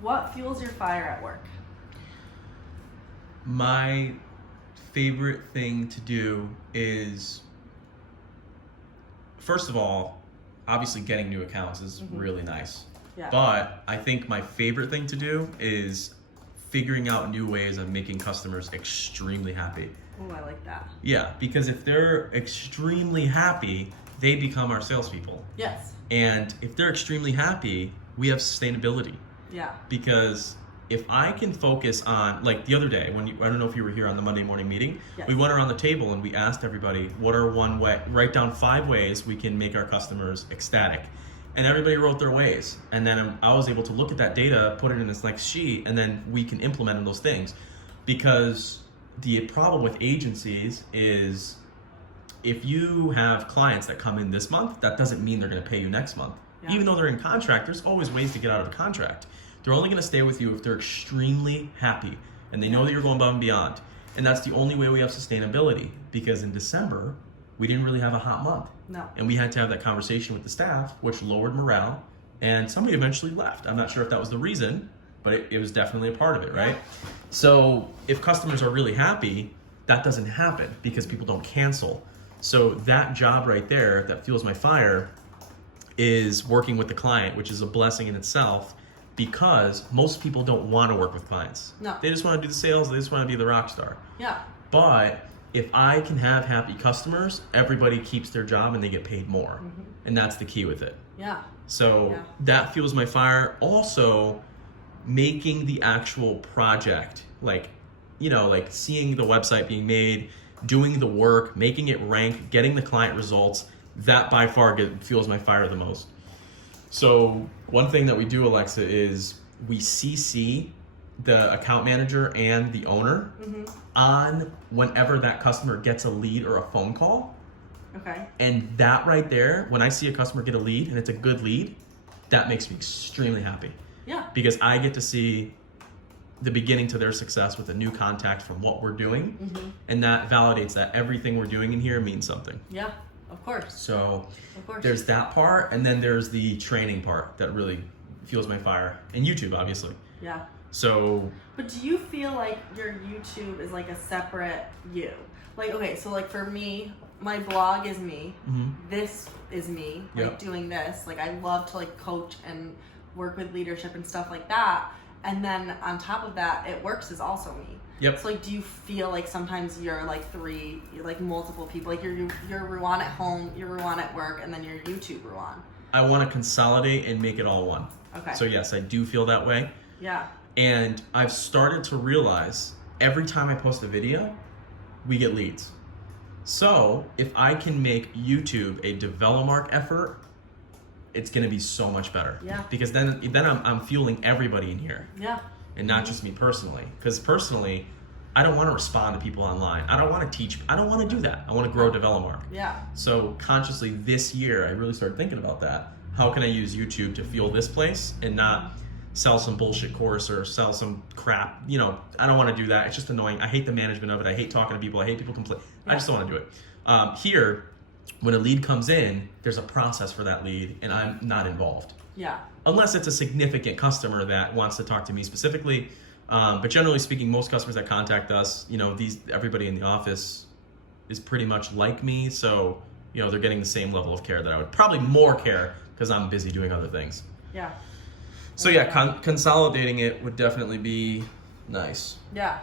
what fuels your fire at work? My favorite thing to do is, first of all, obviously getting new accounts is really nice. Yeah. But I think my favorite thing to do is figuring out new ways of making customers extremely happy. Oh, I like that. Yeah, because if they're extremely happy, they become our salespeople. Yes. And if they're extremely happy, we have sustainability. Yeah. Because if I can focus on, like the other day, I don't know if you were here on the Monday morning meeting, Yes. we went around the table and we asked everybody, what are write down 5 ways we can make our customers ecstatic. And everybody wrote their ways. And then I was able to look at that data, put it in this next sheet, and then we can implement those things. Because the problem with agencies is if you have clients that come in this month, that doesn't mean they're going to pay you next month. Yeah. Even though they're in contract, there's always ways to get out of a contract. They're only going to stay with you if they're extremely happy and they know that you're going above and beyond. And that's the only way we have sustainability, because in December, we didn't really have a hot month. No. And we had to have that conversation with the staff, which lowered morale, and somebody eventually left. I'm not sure if that was the reason, but it was definitely a part of it, right? Yeah. So if customers are really happy, that doesn't happen because people don't cancel. So that job right there that fuels my fire is working with the client, which is a blessing in itself, because most people don't want to work with clients. No. They just want to do the sales, they just want to be the rock star. Yeah. But if I can have happy customers, everybody keeps their job and they get paid more. And that's the key with it. Yeah. So that fuels my fire. Also, making the actual project, like seeing the website being made, doing the work, making it rank, getting the client results, that by far fuels my fire the most. So one thing that we do, Alexa, is we CC the account manager and the owner on whenever that customer gets a lead or a phone call. Okay. And that right there, when I see a customer get a lead and it's a good lead, that makes me extremely happy. Yeah. Because I get to see the beginning to their success with a new contact from what we're doing. And that validates that everything we're doing in here means something. Yeah, of course. So Of course. there's that part, and then there's the training part that really fuels my fire. And YouTube, obviously. Yeah. So But do you feel like your YouTube is like a separate you? Like, okay, so like for me, my blog is me. This is me, like Yep. doing this. Like I love to like coach and work with leadership and stuff like that. And then on top of that, It Works is also me. Yep. So like, do you feel like sometimes you're like you're like multiple people? Like you're Ruan at home, you're Ruan at work, and then you're YouTube Ruan. I want to consolidate and make it all one. Okay. So yes, I do feel that way. Yeah. And I've started to realize every time I post a video, we get leads. So if I can make YouTube a Develomark effort, it's going to be so much better. Yeah. Because then I'm fueling everybody in here, Yeah. and not just me personally. Because personally, I don't want to respond to people online. I don't want to teach. I don't want to do that. I want to grow Develomark. Yeah. So consciously this year, I really started thinking about that. How can I use YouTube to fuel this place and not sell some bullshit course or sell some crap? I don't want to do that. It's just annoying. I hate the management of it. I hate talking to people. I hate people complain. I just don't want to do it. Here, when a lead comes in, there's a process for that lead, and I'm not involved. Yeah. Unless it's a significant customer that wants to talk to me specifically. But generally speaking, most customers that contact us, everybody in the office is pretty much like me. So, they're getting the same level of care that I would. Probably more care because I'm busy doing other things. Yeah. So yeah, consolidating it would definitely be nice. Yeah,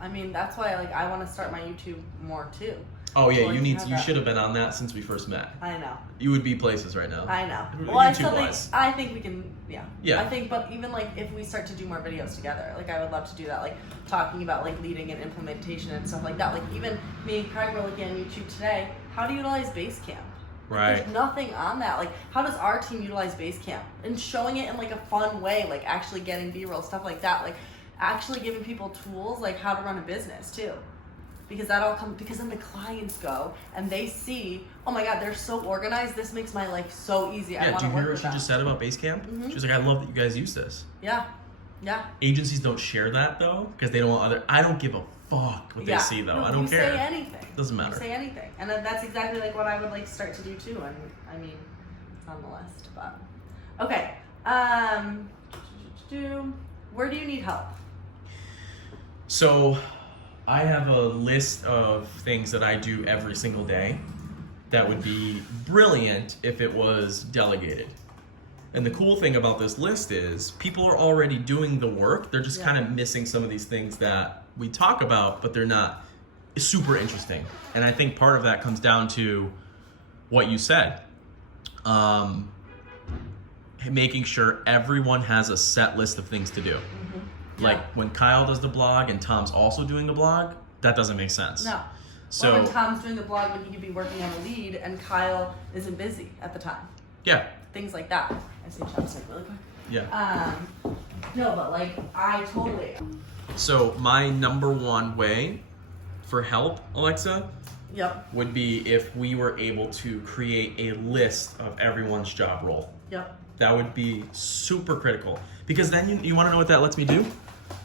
I mean, that's why like I want to start my YouTube more too. Oh yeah, So you should have been on that since we first met. I know. You would be places right now. I know. YouTube Well, I still think wise. I think we can. Yeah. Yeah. I think, but even like if we start to do more videos together, like I would love to do that. Like talking about like leading and implementation and stuff like that. Like even me and Craig were looking on YouTube today. How to utilize Basecamp. Right. There's nothing on that. Like, how does our team utilize Basecamp? And showing it in like a fun way, like actually getting B-roll, stuff like that. Like actually giving people tools like how to run a business too. Because that all comes, because then the clients go and they see, oh my God, they're so organized. This makes my life so easy. I Yeah, want do to you work hear what with she them. just said about Basecamp? She was like, I love that you guys use this. Yeah. Yeah. Agencies don't share that though, because they don't want I don't give a fuck what they see though. No, I don't care. You say anything. Doesn't matter. You say anything. And then that's exactly like what I would like start to do too. And I mean, it's on the list, but okay. Where do you need help? So I have a list of things that I do every single day that would be brilliant if it was delegated. And the cool thing about this list is people are already doing the work. They're just kind of missing some of these things that we talk about, but they're not super interesting. And I think part of that comes down to what you said. Making sure everyone has a set list of things to do. Like when Kyle does the blog and Tom's also doing the blog, that doesn't make sense. No. So or when Tom's doing the blog when he could be working on a lead and Kyle isn't busy at the time. yeah, Things like that. I see chopstick really quick. yeah. No, but like I totally. So my number one way for help, Alexa, Yep. would be if we were able to create a list of everyone's job role. Yep. That would be super critical, because then you want to know what that lets me do?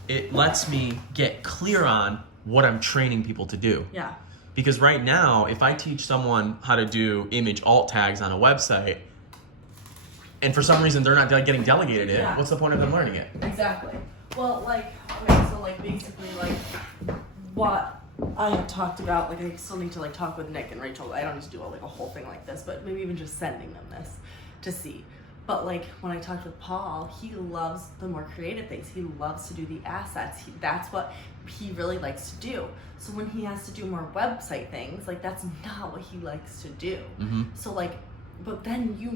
It lets me get clear on what I'm training people to do. Yeah. Because right now, if I teach someone how to do image alt tags on a website, and for some reason they're not getting delegated it, Yeah. what's the point of them learning it? Exactly. Well, like, okay, so like basically like what I have talked about, like I still need to like talk with Nick and Rachel. I don't need to do like a whole thing like this, but maybe even just sending them this to see. But like when I talked with Paul, he loves the more creative things. He loves to do the assets. That's what he really likes to do. So when he has to do more website things, like that's not what he likes to do. So like, but then you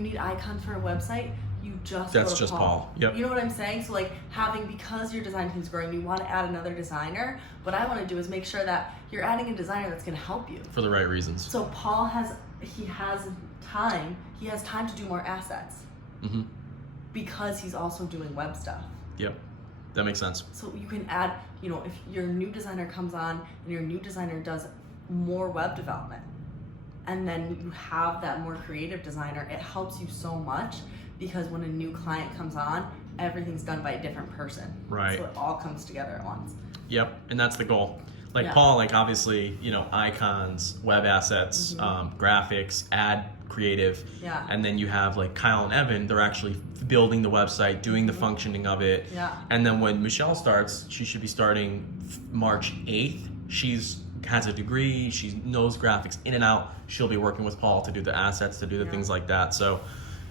need icons for a website. You just That's go to just Paul. Yep. You know what I'm saying? So like because your design team's growing, you want to add another designer. What I want to do is make sure that you're adding a designer that's going to help you. For the right reasons. So Paul has time. He has time to do more assets because he's also doing web stuff. Yep. That makes sense. So you can add, if your new designer comes on and your new designer does more web development, and then you have that more creative designer, it helps you so much, because when a new client comes on, everything's done by a different person. Right. So it all comes together at once. Yep. And that's the goal. Like Yeah. Paul, like obviously, icons, web assets, graphics, ad creative. Yeah. And then you have like Kyle and Evan, they're actually building the website, doing the functioning of it. Yeah. And then when Michelle starts, she should be starting March 8th. She's has a degree, she knows graphics in and out. She'll be working with Paul to do the assets, to do the things like that. So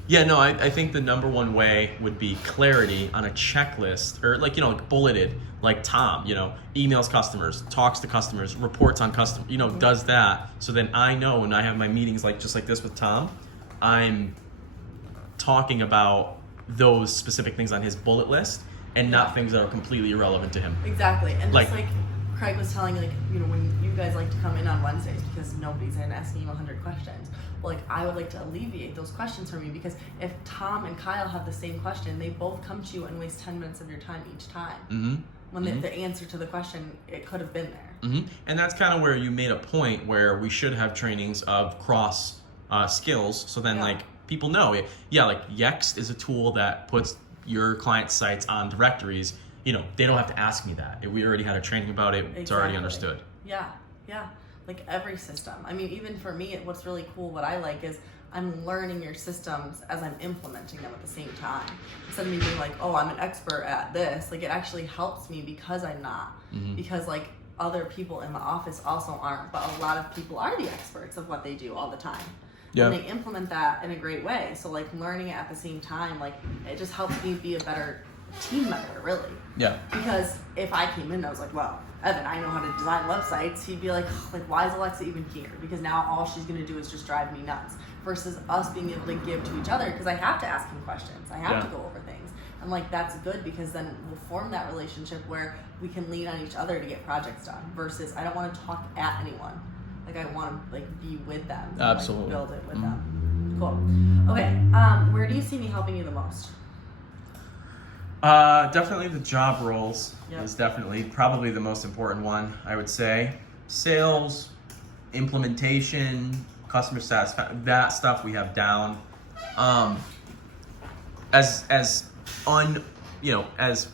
yeah, no, I think the number one way would be clarity on a checklist, or like bulleted, like Tom, emails customers, talks to customers, reports on customers, does that. So then I know when I have my meetings just like this with Tom, I'm talking about those specific things on his bullet list and not things that are completely irrelevant to him. Exactly. And Like- just like Craig was telling me, when you guys like to come in on Wednesdays because nobody's in asking you 100 questions. Well, I would like to alleviate those questions from you, because if Tom and Kyle have the same question, they both come to you and waste 10 minutes of your time each time. When the answer to the question, it could have been there. And that's kind of where you made a point where we should have trainings of cross skills. So then people know it. Yeah, like Yext is a tool that puts your client sites on directories. They don't have to ask me that. We already had a training about it. It's already understood. Yeah. Like every system. I mean, even for me, what's really cool, what I like is I'm learning your systems as I'm implementing them at the same time. Instead of me being like, oh, I'm an expert at this, like it actually helps me because I'm not. Because like other people in the office also aren't, but a lot of people are the experts of what they do all the time. Yeah. And they implement that in a great way. So like learning it at the same time, like it just helps me be a better team member, really. Yeah. Because if I came in and I was like, well, Evan, I know how to design websites, he'd be like, why is Alexa even here? Because now all she's going to do is just drive me nuts. Versus us being able to give to each other, because I have to ask him questions. I have to go over things. And that's good, because then we'll form that relationship where we can lean on each other to get projects done. Versus I don't want to talk at anyone. I want to be with them. And, Absolutely. build it with them. Cool. Okay. Where do you see me helping you the most? Definitely the job roles is definitely probably the most important one, I would say. Sales, implementation, customer satisfaction, that stuff we have down. As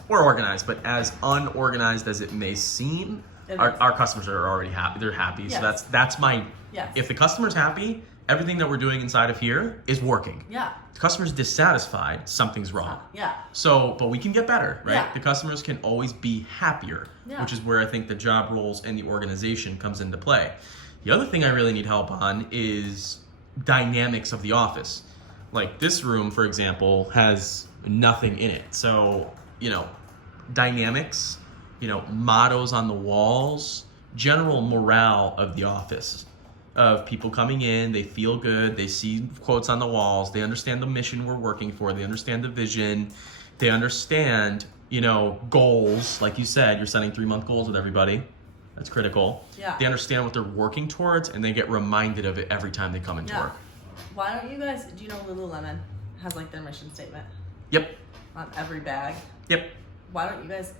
we're organized, but as unorganized as it may seem, our customers are already happy. They're happy. Yes. So that's my Yes. if the customer's happy everything that we're doing inside of here is working. Yeah. The customer's dissatisfied, something's wrong. Yeah. So, but we can get better, right? Yeah. The customers can always be happier, Yeah. which is where I think the job roles and the organization comes into play. The other thing I really need help on is dynamics of the office. Like this room, for example, has nothing in it. So, dynamics, mottos on the walls, general morale of the office, of people coming in, they feel good, they see quotes on the walls, they understand the mission we're working for, they understand the vision, they understand, goals. Like you said, you're setting 3-month goals with everybody. That's critical. Yeah. They understand what they're working towards, and they get reminded of it every time they come into work. Why don't you guys, do you know Lululemon has like their mission statement Yep. on every bag? Yep. Why don't you guys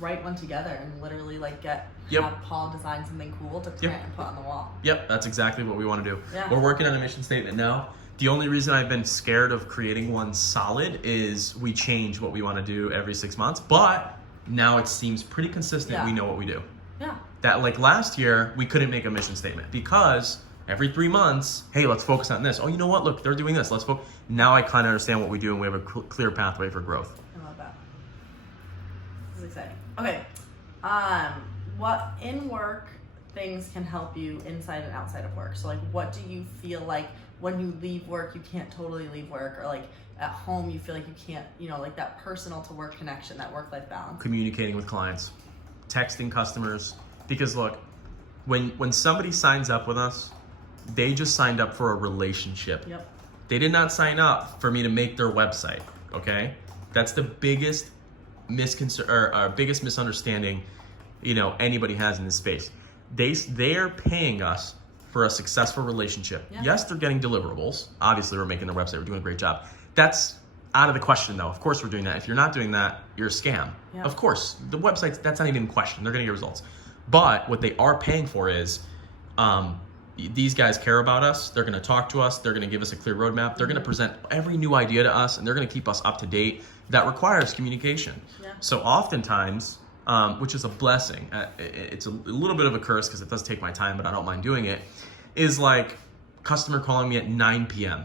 write one together and literally like Yep. have Paul design something cool to print and put on the wall? Yep, that's exactly what we want to do. Yeah. We're working on a mission statement now. The only reason I've been scared of creating one solid is we change what we want to do every 6 months, but now it seems pretty consistent. Yeah. We know what we do. Yeah. That like last year, we couldn't make a mission statement because every 3 months, hey, let's focus on this. Oh, you know what? Look, they're doing this. Let's focus. Now I kind of understand what we do, and we have a clear pathway for growth. I love that. This is exciting. Okay. What in work things can help you inside and outside of work? So like, what do you feel like when you leave work, you can't totally leave work, or like at home, you feel like you can't, like that personal to work connection, that work-life balance? Communicating with clients, texting customers, because look, when somebody signs up with us, they just signed up for a relationship. Yep. They did not sign up for me to make their website. Okay, that's the biggest biggest misunderstanding anybody has in this space. They're paying us for a successful relationship. Yeah. Yes, they're getting deliverables. Obviously, we're making their website. We're doing a great job. That's out of the question, though. Of course, we're doing that. If you're not doing that, you're a scam. Yeah. Of course, the websites, that's not even in question. They're going to get results. But what they are paying for is these guys care about us. They're going to talk to us. They're going to give us a clear roadmap. They're going to present every new idea to us, and they're going to keep us up to date. That requires communication. Yeah. So oftentimes, which is a blessing, it's a little bit of a curse because it does take my time, but I don't mind doing it, is like customer calling me at 9 p.m.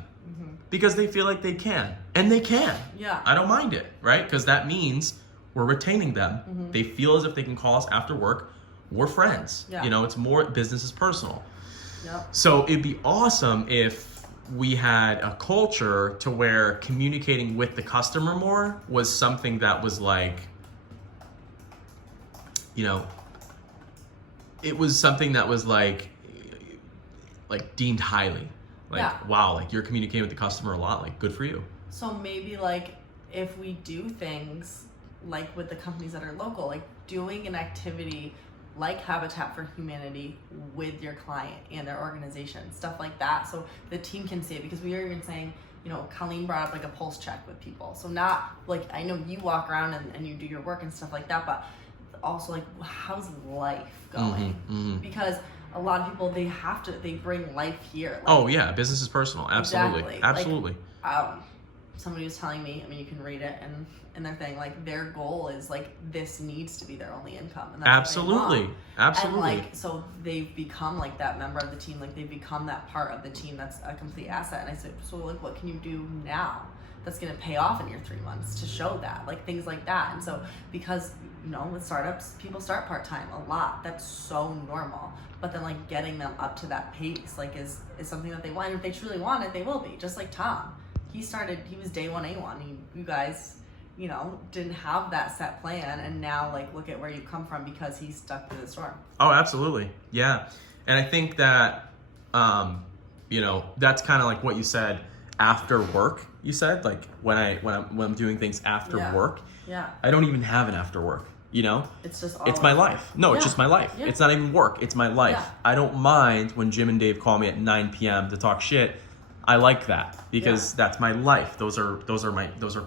because they feel like they can. And they can. Yeah. I don't mind it, right? Because that means we're retaining them. They feel as if they can call us after work. We're friends. Yeah. It's more business is personal. Yep. So it'd be awesome if we had a culture to where communicating with the customer more was something that was like, it was something that was like deemed highly. Wow, like you're communicating with the customer a lot, like good for you. So maybe like if we do things like with the companies that are local, like doing an activity like Habitat for Humanity with your client and their organization, stuff like that, so the team can see it. Because we were even saying, Colleen brought up like a pulse check with people. So not like, I know you walk around and you do your work and stuff like that, but also like, how's life going? Because a lot of people, they bring life here. Oh yeah, business is personal. Absolutely. Exactly. Absolutely. Somebody was telling me, you can read it and they're saying like their goal is like this needs to be their only income. And that's what they want. Absolutely. And so they've become like that member of the team, like they've become that part of the team that's a complete asset. And I said, so like what can you do now that's gonna pay off in your 3 months to show that, like things like that. And so because with startups, people start part-time a lot. That's so normal. But then like getting them up to that pace like is something that they want. And if they truly want it, they will be. Just like Tom. He was day one A1. You guys, didn't have that set plan, and now like look at where you come from because he's stuck through the storm. Oh, absolutely. Yeah. And I think that that's kind of like what you said after work. You said like when I'm doing things after work. Yeah. I don't even have an after work. It's just it's my life. No, it's just my life. Yeah. It's not even work. It's my life. Yeah. I don't mind when Jim and Dave call me at 9 p.m. to talk shit. I like that. because that's my life. Those are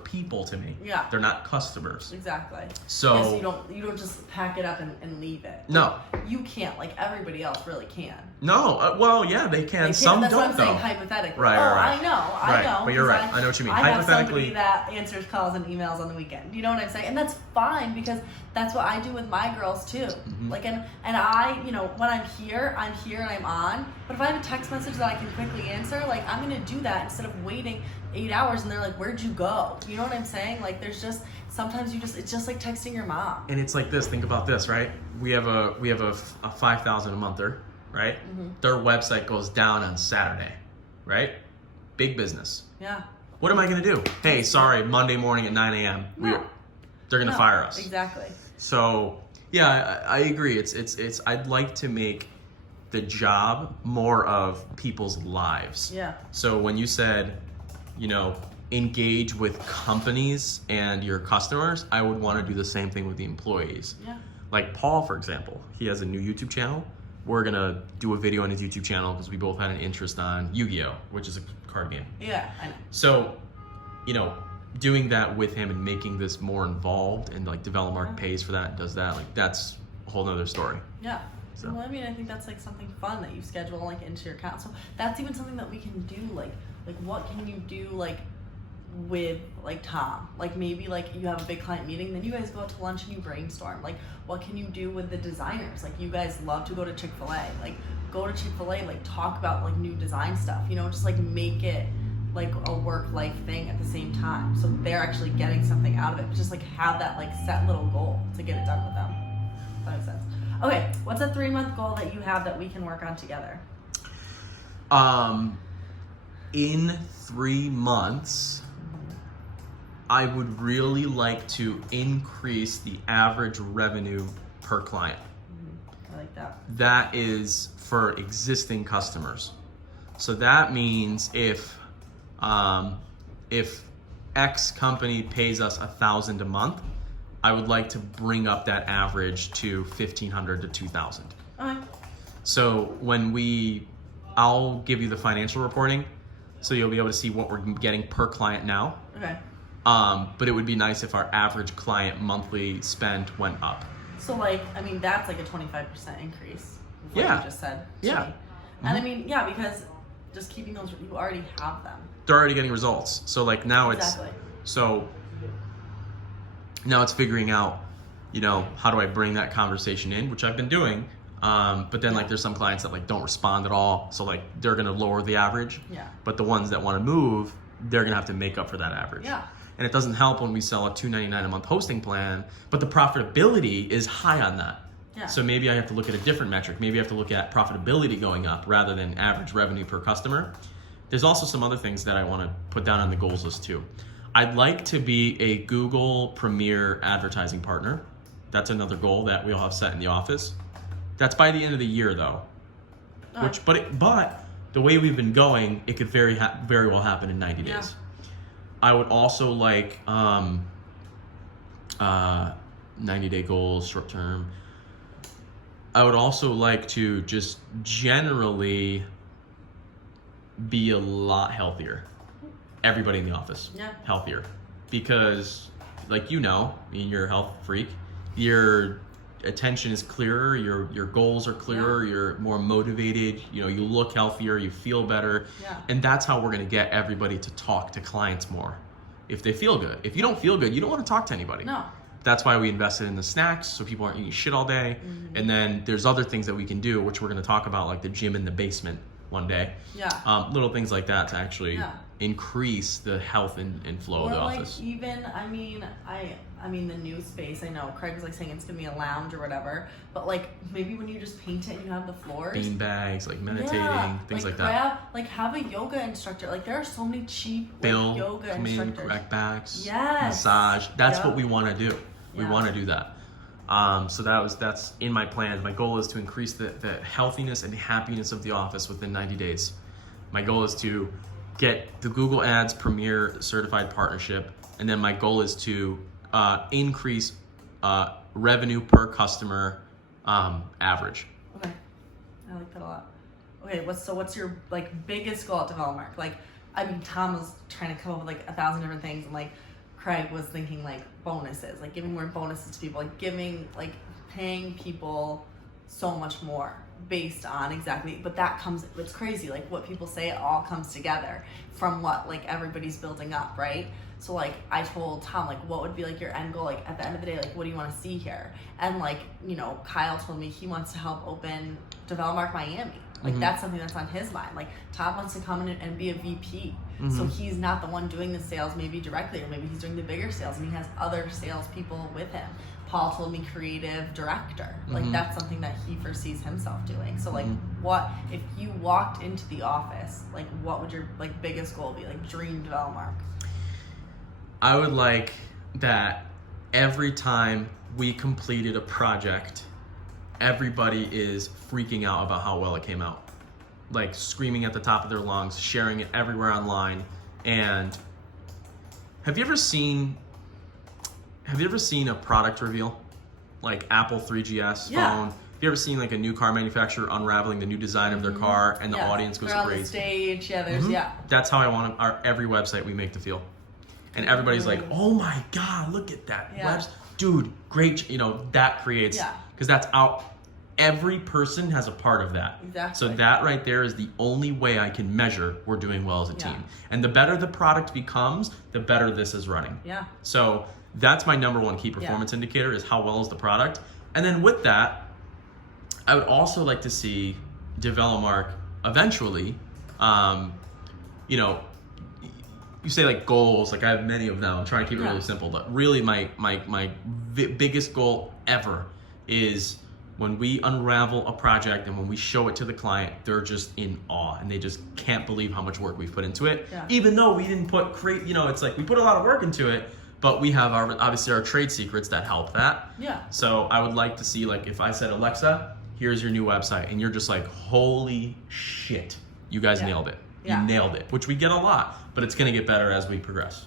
people to me. Yeah. They're not customers. Exactly. So yes, you don't just pack it up and leave it. No. You can't. Like everybody else really can. No. Well, yeah, they can. Some That's don't what I'm saying, though. hypothetically. Right. I know. But you're 'cause right. I know what you mean. I have Hypothetically, somebody that answers calls and emails on the weekend. You know what I'm saying? And that's fine because that's what I do with my girls too. Mm-hmm. Like and I, when I'm here and I'm on. But if I have a text message that I can quickly answer, like I'm gonna do that instead of waiting 8 hours and they're like, "Where'd you go?" You know what I'm saying? Like there's just sometimes it's just like texting your mom. and it's like this. Think about this, right? We have a 5,000 a monther, right? Mm-hmm. Their website goes down on Saturday, right? Big business. Yeah. What am I gonna do? Hey, sorry, Monday morning at 9 a.m. No. They're gonna fire us. Exactly. So yeah, I agree. It's I'd like to make the job more of people's lives. Yeah. So when you said, engage with companies and your customers, I would want to do the same thing with the employees. Yeah. Like Paul, for example, he has a new YouTube channel. We're gonna do a video on his YouTube channel because we both had an interest on Yu-Gi-Oh, which is a card game. Yeah, I know. So, doing that with him and making this more involved and like Develop Market pays for that and does that, like that's a whole nother story. Yeah. So. Well, I mean, I think that's like something fun that you schedule like into your account. So that's even something that we can do. Like what can you do like with like Tom? Like maybe like you have a big client meeting, then you guys go out to lunch and you brainstorm. Like what can you do with the designers? Like you guys love to go to Chick-fil-A. Like go to Chick-fil-A. Like talk about like new design stuff. Just like make it like a work-life thing at the same time. So they're actually getting something out of it. But just like have that like set little goal to get it done with them. That makes sense. Okay, what's a 3-month goal that you have that we can work on together? In 3 months, I would really like to increase the average revenue per client. I like that. That is for existing customers. So that means if X company pays us $1,000 a month, I would like to bring up that average to $1,500 to $2,000. Okay. So I'll give you the financial reporting, so you'll be able to see what we're getting per client now. Okay. But it would be nice if our average client monthly spend went up. So that's like a 25% increase. What Yeah. you just said. To Yeah. me. And because just keeping those, you already have them. They're already getting results. So now Exactly. now it's figuring out, how do I bring that conversation in, which I've been doing. But then there's some clients that don't respond at all. So they're gonna lower the average. Yeah. But the ones that want to move, they're gonna have to make up for that average. Yeah. And it doesn't help when we sell a $299 a month hosting plan, but the profitability is high on that. Yeah. So maybe I have to look at a different metric. Maybe I have to look at profitability going up rather than average revenue per customer. There's also some other things that I want to put down on the goals list too. I'd like to be a Google Premier advertising partner. That's another goal that we all have set in the office. That's by the end of the year though. But the way we've been going, it could very well happen in 90 days. Yeah. I would also like 90-day goals, short term. I would also like to just generally be a lot healthier. Everybody in the office, healthier. Because, you're a health freak. Your attention is clearer. Your goals are clearer. You're more motivated. You look healthier. You feel better. Yeah. And that's how we're gonna get everybody to talk to clients more. If they feel good. If you don't feel good, you don't want to talk to anybody. No. That's why we invested in the snacks, so people aren't eating shit all day. Mm-hmm. And then there's other things that we can do, which we're going to talk about, like the gym in the basement one day. Yeah. Little things like that to actually increase the health and flow of the office. Even, I mean the new space, I know Craig was saying it's going to be a lounge or whatever, but maybe when you just paint it and you have the floors. Bean bags, meditating, things like that. Have a yoga instructor. There are so many cheap Bill, yoga come instructors. in, correct backs, yes. massage. That's what we want to do. We Yeah. want to do that. So that's in my plans. My goal is to increase the healthiness and happiness of the office within 90 days. My goal is to get the Google Ads Premier certified partnership, and then my goal is to increase revenue per customer average. Okay, I like that a lot. Okay, what's your biggest goal at DevelopMark? I mean, Tom was trying to come up with like 1,000 different things, and like Craig was thinking like bonuses, like giving more bonuses to people, like paying people so much more based on exactly, but that comes, it's crazy, like what people say, it all comes together from what like everybody's building up, right? So like I told Tom, like, what would be like your end goal, like at the end of the day, like what do you want to see here? And like, you know, Kyle told me he wants to help open Developmark Miami. Like that's something that's on his mind. Like Tom wants to come in and be a VP. So he's not the one doing the sales maybe directly, or maybe he's doing the bigger sales and he has other sales people with him. Paul told me creative director. Like that's something that he foresees himself doing. So like what if you walked into the office, like what would your like biggest goal be? Like dream Developmark? I would like that every time we completed a project, everybody is freaking out about how well it came out. Like screaming at the top of their lungs, sharing it everywhere online. And have you ever seen a product reveal? Like Apple 3GS phone? Have you ever seen like a new car manufacturer unraveling the new design of their car and the audience goes They're on crazy? the stage, there's That's how I want every website we make to feel. And everybody's like, oh my God, look at that. Dude, great. You know, that creates, because that's out. Every person has a part of that. Exactly. So that right there is the only way I can measure we're doing well as a team. And the better the product becomes, the better this is running. Yeah. So that's my number one key performance indicator, is how well is the product. And then with that, I would also like to see Developmark eventually, you know, you say like goals, like I have many of them. I'm trying to keep it really simple, but really my biggest goal ever is when we unravel a project and when we show it to the client, they're just in awe and they just can't believe how much work we've put into it. Even though we didn't you know, it's like we put a lot of work into it, but we have obviously our trade secrets that help that. So I would like to see, like, if I said, Alexa, here's your new website, and you're just like, holy shit, you guys nailed it. You nailed it, which we get a lot, but it's going to get better as we progress.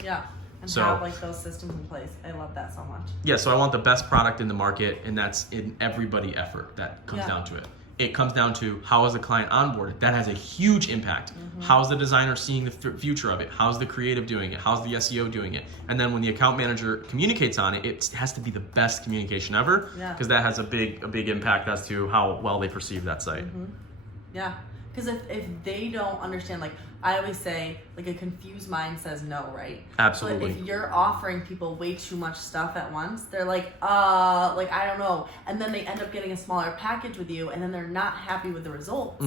And have like those systems in place. I love that so much. So I want the best product in the market, and that's in everybody effort that comes down to it. It comes down to how is the client onboarded. That has a huge impact. How's the designer seeing the future of it? How's the creative doing it? How's the SEO doing it? And then when the account manager communicates on it, it has to be the best communication ever, because that has a big impact as to how well they perceive that site. Because if they don't understand, like I always say, like a confused mind says no, right? Absolutely. But if you're offering people way too much stuff at once, they're like I don't know. And then they end up getting a smaller package with you, and then they're not happy with the results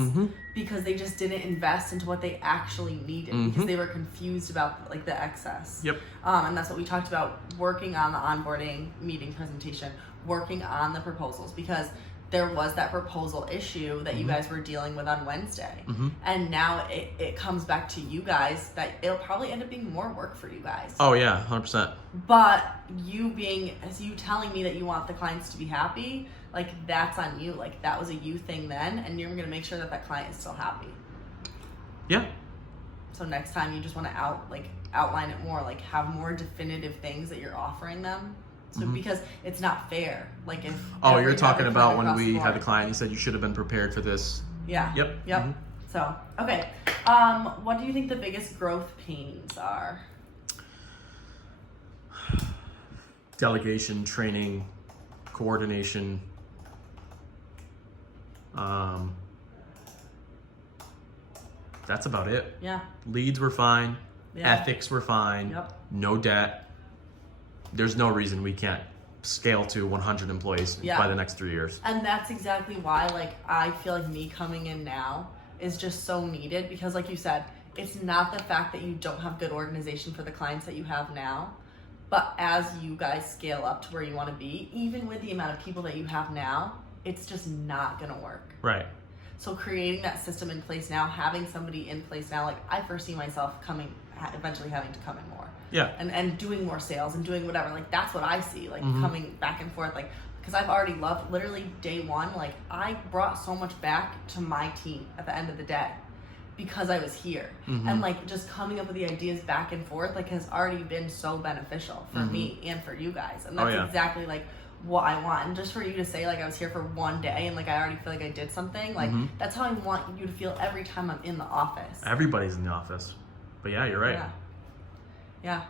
because they just didn't invest into what they actually needed because they were confused about like the excess. And that's what we talked about, working on the onboarding meeting presentation, working on the proposals, because there was that proposal issue that you guys were dealing with on Wednesday. And now it comes back to you guys that it'll probably end up being more work for you guys. Oh yeah, 100%. But you telling me that you want the clients to be happy, like that's on you. Like that was a you thing then, and you're gonna make sure that client is still happy. So next time you just want to outline it more, like have more definitive things that you're offering them. So because it's not fair. Like if you're talking about when we had the client, you said you should have been prepared for this. So okay, what do you think the biggest growth pains are? Delegation, training, coordination. That's about it. Leads were fine. Ethics were fine. No debt. There's no reason we can't scale to 100 employees by the next 3 years. And that's exactly why, like, I feel like me coming in now is just so needed, because like you said, it's not the fact that you don't have good organization for the clients that you have now, but as you guys scale up to where you want to be, even with the amount of people that you have now, it's just not going to work. So creating that system in place now, having somebody in place now, like I foresee myself eventually having to come in more. And doing more sales and doing whatever. Like that's what I see, like coming back and forth, like, because I've already loved literally day one, like I brought so much back to my team at the end of the day because I was here. And like just coming up with the ideas back and forth, like has already been so beneficial for me and for you guys. And that's exactly like what I want. And just for you to say like I was here for one day and like I already feel like I did something, like that's how I want you to feel every time I'm in the office. Everybody's in the office. But yeah, you're right. Yeah.